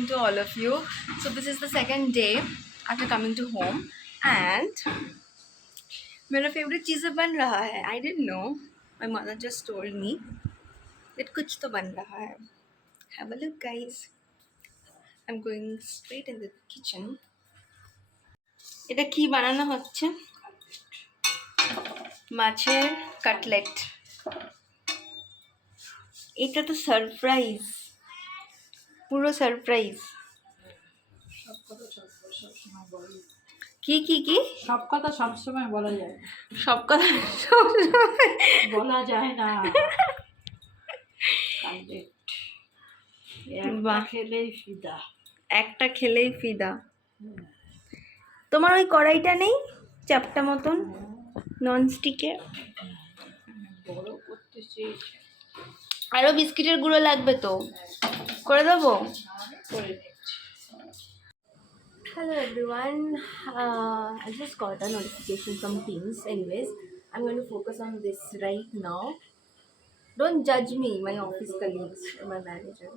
afternoon to all of you. So this is the second day after coming to home and मेरा favorite चीज़ें बन रहा है. I didn't know. My mother just told me that कुछ तो बन रहा है. Have a look, guys. I'm going straight in the kitchen. এটা কি বানানো হচ্ছে? মাছের কাটলেট. এটা তো সারপ্রাইজ, পুরো সারপ্রাইজ. কি কি কি সব কথা সব সময় বলা যায়, সব কথা সবসময় বলা যায় না। বাহ, খেলেই ফিদা, একটা খেলেই ফিদা। তোমার ওই কড়াইটা নেই চ্যাপটা মতন ননস্টিকের? বড় করতেছি। আরও বিস্কিটের গুঁড়ো লাগবে তো, করে দেবো? Hello everyone, I just got a notification from Teams. Anyways, I'm going to focus on this right now. Don't judge me, my office colleagues or my manager,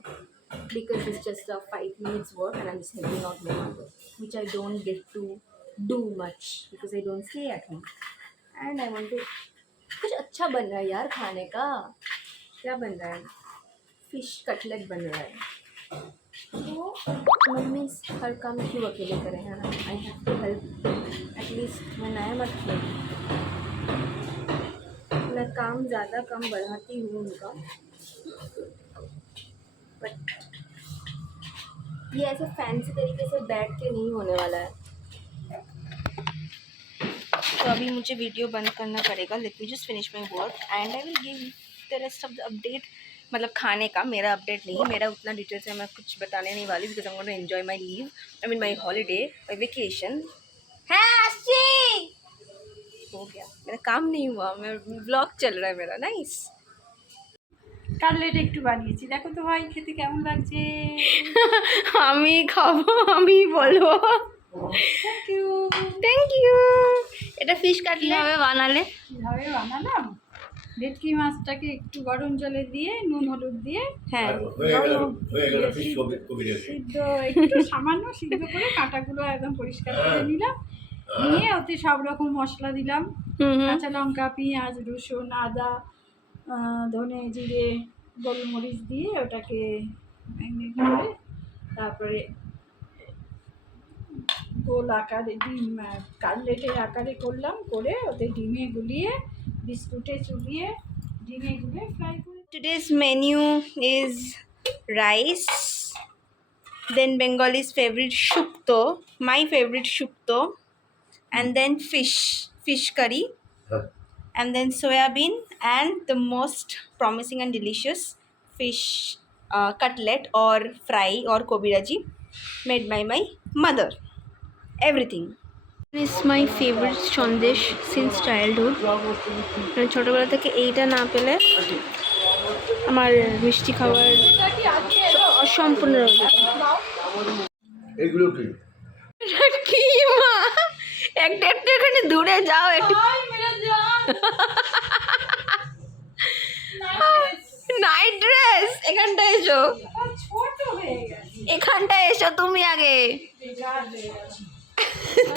because it's just a 5 minutes work and I'm just helping out my mother, which I don't get to do much because I don't stay at home. And I want to कुछ अच्छा बन रहा है यार खाने का. क्या बन रहा है? फिश कटलेट बन रहा है. तो मम्मी हर काम क्यों अकेले करें, है ना? I have to help at least when I am at home. मैं काम ज़्यादा कम बढ़ाती हूँ उनका, बट ये ऐसे फैंसी तरीके से बैठ के नहीं होने वाला है. तो अभी मुझे वीडियो बंद करना पड़ेगा. Let me just finish my work and I will give the rest of the update. मतलब खाने का मेरा अपडेट नहीं, मेरा उतना डिटेल से मैं कुछ बताने नहीं वाली because I am going to enjoy my leave, I mean my holiday, my vacation. है हो गया, मेरा काम नहीं हुआ, मेरा ब्लॉग चल रहा है मेरा. नाइस. কাটলেট একটু বানিয়েছি, দেখো তো ভাই খেতে কেমন লাগছে। আমি খাবো, আমি বলবো। Thank you, thank you. এটা ফিশ কাটলেট হবে বানালে? কীভাবে বানালাম, ভেটকি মাছটাকে একটু গরম জলে দিয়ে নুন হলুদ দিয়ে, হ্যাঁ, সিদ্ধ একটু সামান্য সিদ্ধ করে কাঁটাগুলো একদম পরিষ্কার করে নিলাম, নিয়ে ওতে সব রকম মশলা দিলাম, কাঁচা লঙ্কা, পেঁয়াজ, রসুন, আদা, ধনে, জিরে, গোলমরিচ দিয়ে ওটাকে ম্যারিনেট করে তারপরে গোল আকারে ডিম কাটলেটের আকারে করলাম, করে ওতে ডিমে গুলিয়ে বিস্কুটে চুবিয়ে ডিমে গুলিয়ে ফ্রাই করে। Today's menu is rice, then Bengal's favorite shukto, my favorite shukto, and then fish curry, and then soya bean, and the most promising and delicious fish cutlet or fry or kobiraji made by my mother. Everything. This is my favorite Sandesh since childhood. মানে ছোটোবেলা থেকে এইটা না পেলে আমার মিষ্টি খাবার অসম্পূর্ণ রয়ে যেত। এগুলো কি? কি মা, একটু একটু এখানে দূরে যাও একটু। নাইট ড্রেস, এখানটা এসো, এখানটা এসো তুমি আগে।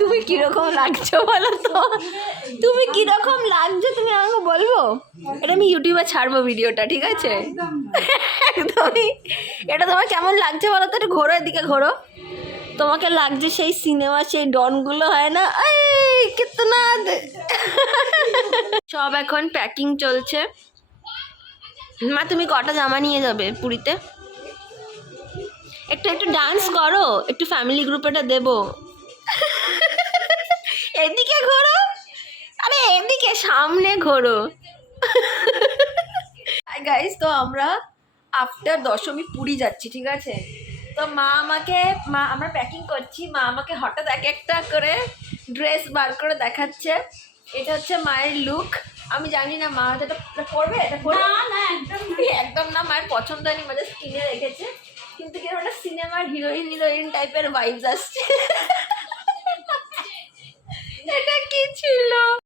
তুমি কিরকম লাগছো বলো তো, তুমি কিরকম লাগছো তুমি আমাকে বলবো? এটা আমি ইউটিউবে ছাড়বো ভিডিওটা, ঠিক আছে? একদমই। এটা তোমার কেমন লাগছে বলো তো, একটু ঘোরো, এদিকে ঘোরো। তোমাকে লাগছে সেই সিনেমা, সেই ডনগুলো হয় না, এই কিতনা। সব এখন প্যাকিং চলছে। মা তুমি কটা জামা নিয়ে যাবে পুরীতে? একটু একটু ডান্স করো, একটু ফ্যামিলি গ্রুপেটা দেবো। এদিকে ঘোরো, আরে এদিকে সামনে ঘোরো। হাই গাইস, তো আমরা আফটার দশমী পুরী যাচ্ছি, ঠিক আছে? তো আমরা প্যাকিং করছি, মা আমাকে হঠাৎ এক একটা করে ড্রেস বার করে দেখাচ্ছে। এটা হচ্ছে মায়ের লুক। আমি জানি না মা হয়তো এটা পরবে, এটা পরবে না, একদম না, মায়ের পছন্দ হয়নি, মাঝে কিনে রেখেছে, কিন্তু কি একটা সিনেমার হিরোইন টাইপের ভাইবস আসছে। এটা কি ছিল?